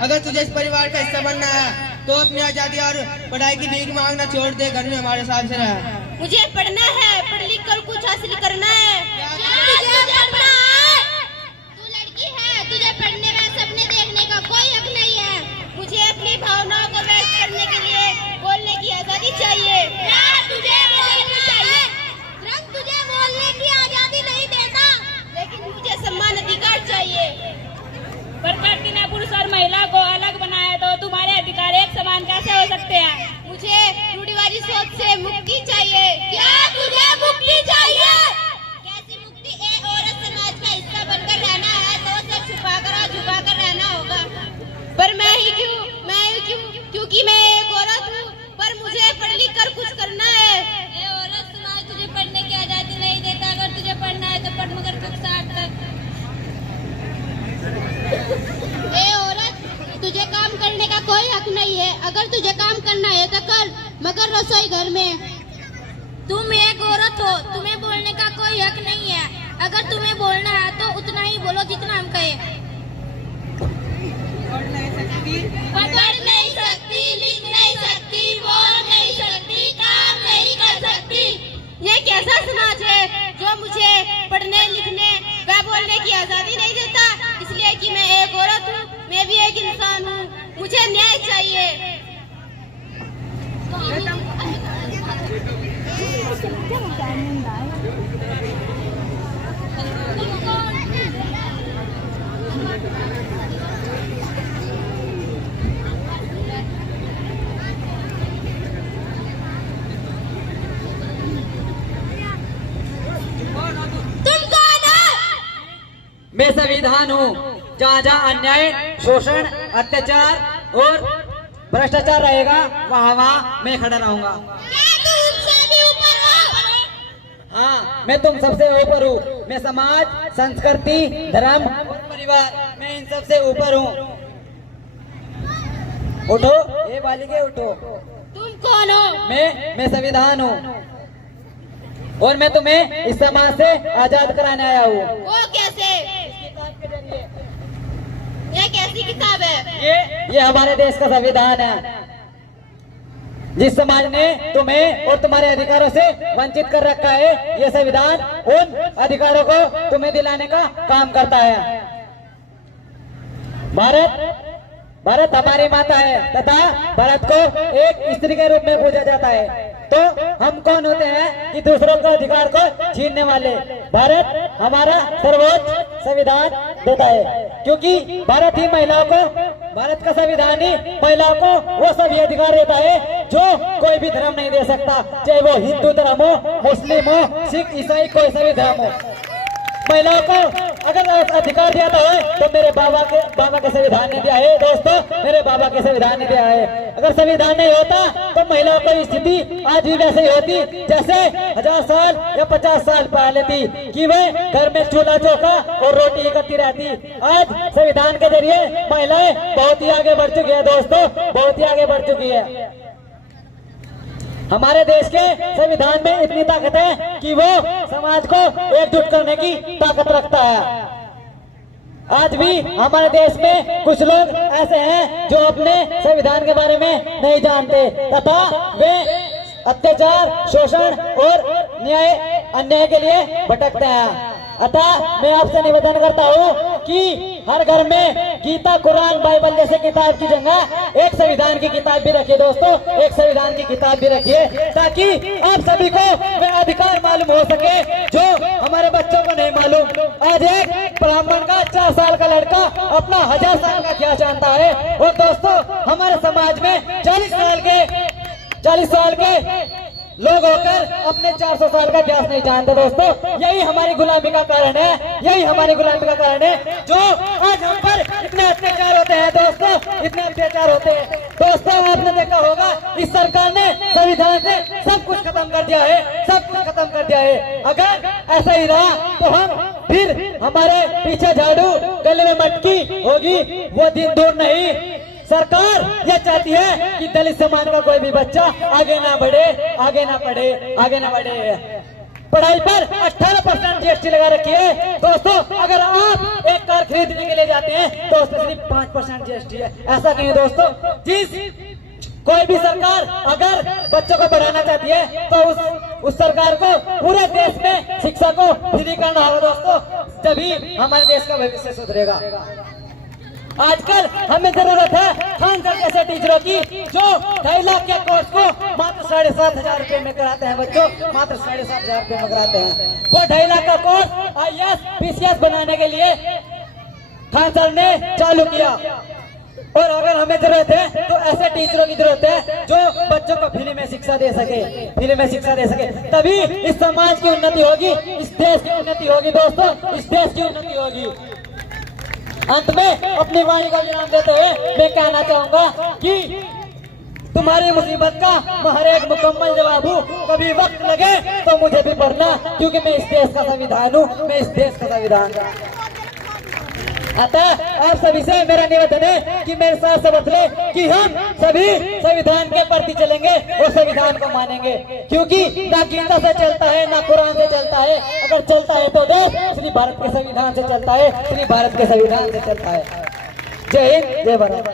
अगर तुझे इस परिवार का हिस्सा बनना है तो अपनी आजादी और पढ़ाई की भीख मांगना छोड़ दे, घर में हमारे साथ से रह। मुझे पढ़ना है, पढ़ लिख कर कुछ हासिल करना है। तुझे पढ़ना है? तू लड़की है, तुझे पढ़ने में सपने देखने का कोई हक नहीं है। मुझे अपनी भावनाओं को व्यक्त करने के लिए बोलने की आजादी चाहिए। तुझे बोलना चाहिए। रंग तुझे बोलने की आजादी नहीं देता, लेकिन मुझे सम्मान अधिकार चाहिए। प्रकृति ने पुरुष और महिला को अलग बनाया तो तुम्हारे अधिकार एक समान कैसे हो सकते हैं? मुझे रूढ़िवादी सोच से मुक्ति चाहिए। क्या तुझे मुक्ति चाहिए? कैसी मुक्ति? एक औरत समाज का हिस्सा बनकर रहना है तो उसे छुपाकर और झुकाकर रहना होगा। पर मैं ही क्यों? क्योंकि मैं एक औरत हूँ, पर मुझे पढ़ लिख कर कुछ करना है। ये औरत समाज तुझे पढ़ने की आजादी नहीं देता। अगर तुझे पढ़ना है तो पढ़, मगर कुछ सार्थक। ए औरत, तुझे काम करने का कोई हक नहीं है। अगर तुझे काम करना है तो कर, मगर रसोई घर में। तुम एक औरत हो, तुम्हें बोलने का कोई हक नहीं है। अगर तुम्हें बोलना है तो उतना ही बोलो जितना हम कहें। पढ़ नहीं सकती, लिख नहीं सकती, बोल नहीं सकती, काम नहीं कर सकती। ये कैसा समाज है जो मुझे पढ़ने लिखने व बोलने की आजादी नहीं देता? इसलिए कि मैं एक औरत हूँ, मैं भी एक इंसान हूँ, मुझे न्याय चाहिए। मैं संविधान हूँ। जहाँ जहाँ अन्याय, शोषण, अत्याचार और भ्रष्टाचार रहेगा वहाँ मैं खड़ा रहूंगा। हाँ, मैं तुम सबसे ऊपर हूँ। मैं समाज, संस्कृति, धर्म और परिवार, मैं इन सबसे ऊपर हूँ। उठो, ये बालिके उठो। तुम कौन हो? मैं संविधान हूँ और मैं तुम्हें इस समाज से आजाद कराने आया हूँ। वो कैसे? ये कैसी किताब है? ये हमारे देश का संविधान है, जिस समाज ने तुम्हें और तुम्हारे अधिकारों से वंचित कर रखा है। ये संविधान उन अधिकारों को तुम्हें दिलाने का काम करता है। भारत हमारी माता है तथा भारत को एक स्त्री के रूप में पूजा जाता है। तो हम कौन होते हैं कि दूसरों के अधिकार को छीनने वाले? भारत हमारा सर्वोच्च संविधान देता है, क्योंकि भारत का संविधान ही महिलाओं को वो सभी अधिकार देता है जो कोई भी धर्म नहीं दे सकता, चाहे वो हिंदू धर्म हो, मुस्लिम हो, सिख, ईसाई, कोई सा भी धर्म हो। महिलाओं को अगर अधिकार दिया है तो मेरे बाबा के संविधान ने दिया है। दोस्तों, मेरे बाबा के संविधान ने दिया है। अगर संविधान नहीं होता तो महिलाओं की स्थिति आज भी वैसे ही होती जैसे 1000 साल या 50 साल पहले थी, कि वह घर में चूल्हा चौका और रोटी करती रहती। आज संविधान के जरिए महिलाएं बहुत ही आगे बढ़ चुकी है। दोस्तों, बहुत ही आगे बढ़ चुकी है। हमारे देश के संविधान में इतनी ताकत है कि वो समाज को एकजुट करने की ताकत रखता है। आज भी हमारे देश में कुछ लोग ऐसे हैं जो अपने संविधान के बारे में नहीं जानते तथा वे अत्याचार, शोषण और अन्याय के लिए भटकते हैं। अतः मैं आपसे निवेदन करता हूँ कि हर घर में गीता, कुरान, बाइबल जैसे किताब की जगह एक संविधान की किताब भी रखिए। दोस्तों, एक संविधान की किताब भी रखिए ताकि आप सभी को वह अधिकार मालूम हो सके जो हमारे बच्चों को नहीं मालूम। आज एक ब्राह्मण का 4 साल का लड़का अपना 1000 साल का क्या जानता है। और दोस्तों, हमारे समाज में 40 साल के लोग होकर अपने 400 साल का इतिहास नहीं जानते। दोस्तों, यही हमारी गुलामी का कारण है, यही हमारी गुलामी का कारण है जो आज हम पर इतने अत्याचार होते हैं। दोस्तों, इतने अत्याचार होते हैं। दोस्तों, आपने देखा होगा इस सरकार ने संविधान से सब कुछ खत्म कर दिया है, सब कुछ खत्म कर दिया है। अगर ऐसा ही रहा तो हम फिर हमारे पीछे झाड़ू, गले में मटकी होगी, वो दिन दूर नहीं। सरकार यह चाहती है कि दलित समाज का कोई भी बच्चा आगे ना बढ़े, आगे ना पढ़े, आगे ना बढ़े। पढ़ाई पर 18% GST लगा रखी है। दोस्तों अगर आप एक कार खरीदने के लिए जाते हैं तो उसमें सिर्फ 5% GST है। ऐसा क्यों है दोस्तों? कोई भी सरकार अगर बच्चों को पढ़ाना चाहती है तो उस सरकार को पूरे देश में शिक्षा को फ्री करना होगा दोस्तों, तभी हमारे देश का भविष्य सुधरेगा। आजकल हमें जरूरत है खान सर जैसे टीचरों की जो 2.5 लाख के कोर्स को मात्र 7,500 रुपए में कराते हैं। बच्चों मात्र 7,500 रुपए में कराते हैं। वो 2.5 लाख का कोर्स IAS PCS बनाने के लिए खान सर ने चालू किया। और अगर हमें जरूरत है तो ऐसे टीचरों की जरूरत है जो बच्चों को फ्री में शिक्षा दे सके, फ्री में शिक्षा दे सके, तभी इस समाज की उन्नति होगी, इस देश की उन्नति होगी दोस्तों, इस देश की उन्नति होगी। अंत में अपनी वाणी का विराम देते हुए मैं कहना चाहूंगा कि तुम्हारी मुसीबत का मैं हर एक मुकम्मल जवाब हूँ। कभी वक्त लगे तो मुझे भी पढ़ना, क्योंकि मैं इस देश का संविधान हूँ, मैं इस देश का संविधान हूँ। अतः आप सभी से मेरा निवेदन है कि मेरे साथ शपथ लें कि हम सभी संविधान के प्रति चलेंगे और संविधान को मानेंगे, क्योंकि ना गीता से चलता है ना कुरान से चलता है। अगर चलता है तो देश श्री भारत के संविधान से चलता है, श्री भारत के संविधान से चलता है। जय हिंद, जय भारत।